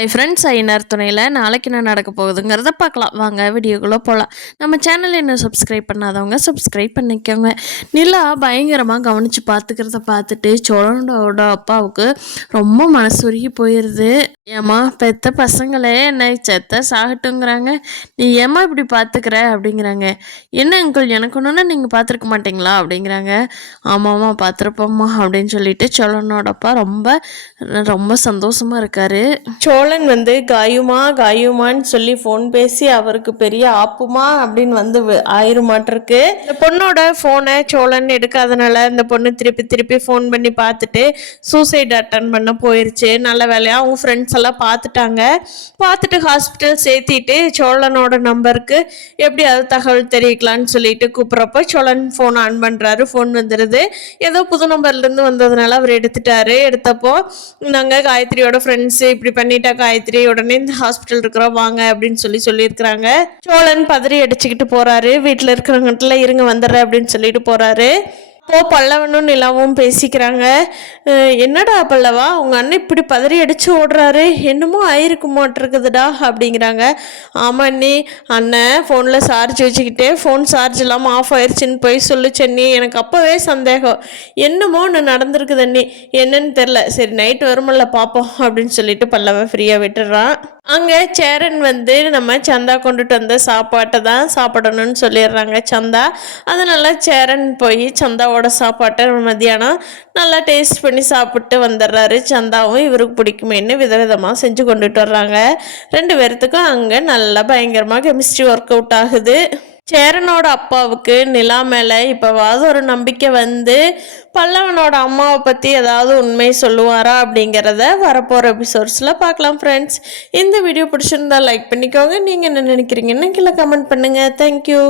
Hi friends, Ayyanar துணையில் நாளைக்கு என்ன நடக்க போகுதுங்கிறத பார்க்கலாம். வாங்க வீடியோக்குள்ளே போகலாம். நம்ம சேனல் இன்னும் சப்ஸ்கிரைப் பண்ணாதவங்க சப்ஸ்கிரைப் பண்ணிக்கோங்க. நிலா பயங்கரமாக கவனித்து பார்த்துக்கிறத பார்த்துட்டு சோழனோட அப்பாவுக்கு ரொம்ப மனசுருகி போயிடுது. ஏம்மா பெத்த பசங்களே என்னை செத்த சாகட்டுங்கிறாங்க, நீ ஏம்மா இப்படி பார்த்துக்கிற அப்படிங்கிறாங்க. என்ன அங்கிள், எனக்கு ஒன்றுன்னா நீங்கள் பார்த்துருக்க மாட்டிங்களா அப்படிங்கிறாங்க. ஆமாம்மா பார்த்துருப்போம்மா அப்படின்னு சொல்லிட்டு சோழனோட அப்பா ரொம்ப ரொம்ப சந்தோஷமாக இருக்காரு. சோழன் காயுமான்னு சொல்லி ஃபோன் பேசி அவருக்கு பெரிய ஆப்புமா அப்படின்னு ஆயிருமாட்டிருக்கு. இந்த பொண்ணோட ஃபோனை சோழன் எடுக்காதனால இந்த பொண்ணு திருப்பி ஃபோன் பண்ணி பார்த்துட்டு சூசைட் அட்டன் பண்ண போயிருச்சு. நல்ல வேலையாக அவங்க ஃப்ரெண்ட்ஸ் எல்லாம் பார்த்துட்டு ஹாஸ்பிட்டல் சேர்த்திட்டு சோழனோட நம்பருக்கு எப்படியாவது தகவல் தெரிவிக்கலான்னு சொல்லிட்டு கூப்பிட்றப்போ சோழன் ஃபோன் ஆன் பண்ணுறாரு. ஃபோன் வந்துடுது. ஏதோ புது நம்பர்லேருந்து வந்ததுனால அவர் எடுத்தப்போ நாங்கள் காயத்ரியோட ஃப்ரெண்ட்ஸு இப்படி பண்ணிட்டா காயத்ரி, உடனே இந்த ஹாஸ்பிட்டல் இருக்கிறோம் வாங்க அப்படின்னு சொல்லியிருக்கிறாங்க. சோழன் பதறி அடிச்சுக்கிட்டு போகிறாரு. வீட்டில் இருக்கிறவங்ககிட்ட இருங்க வந்துடுறேன் அப்படின்னு சொல்லிட்டு போகிறாரு. அப்போது பல்லவனும் நிலாவும் பேசிக்கிறாங்க. என்னடா பல்லவா, உங்கள் அண்ணன் இப்படி பதறி அடித்து ஓடுறாரு, என்னமோ ஆயிருக்கு மாட்டிருக்குதுடா அப்படிங்கிறாங்க. ஆமாம் நீ, அண்ணன் ஃபோனில் சார்ஜ் வச்சுக்கிட்டே ஃபோன் சார்ஜ் இல்லாமல் ஆஃப் ஆயிடுச்சுன்னு போய் சொல்லிச்சு நீ. எனக்கு அப்போவே சந்தேகம், என்னமோ ஒன்று நடந்திருக்குது அண்ணி, என்னன்னு தெரில. சரி நைட்டு வருமில்ல பார்ப்போம் அப்படின்னு சொல்லிட்டு பல்லவ ஃப்ரீயாக விட்டுடுறான். அங்கே சேரன் நம்ம சந்தா கொண்டுட்டு வந்த சாப்பாட்டை தான் சாப்பிடணும்னு சொல்லிடுறாங்க சந்தா. அதனால சேரன் போய் சந்தாவோட சாப்பாட்டை மத்தியானம் நல்லா டேஸ்ட் பண்ணி சாப்பிட்டு வந்துடுறாரு. சந்தாவும் இவருக்கு பிடிக்குமேன்னு விதவிதமாக செஞ்சு கொண்டுட்டு வர்றாங்க. 2 பேர்த்துக்கும் அங்கே நல்லா பயங்கரமாக கெமிஸ்ட்ரி ஒர்க் அவுட் ஆகுது. சேரனோட அப்பாவுக்கு நிலா மேலே இப்போவாவது ஒரு நம்பிக்கை பல்லவனோட அம்மாவை பற்றி ஏதாவது உண்மை சொல்லுவாரா அப்படிங்கிறத வரப்போகிற எபிசோட்ஸில் பார்க்கலாம் ஃப்ரெண்ட்ஸ். இந்த வீடியோ பிடிச்சிருந்தா லைக் பண்ணிக்கோங்க. நீங்கள் என்ன நினைக்கிறீங்கன்னு கீழே கமெண்ட் பண்ணுங்கள். தேங்க்யூ.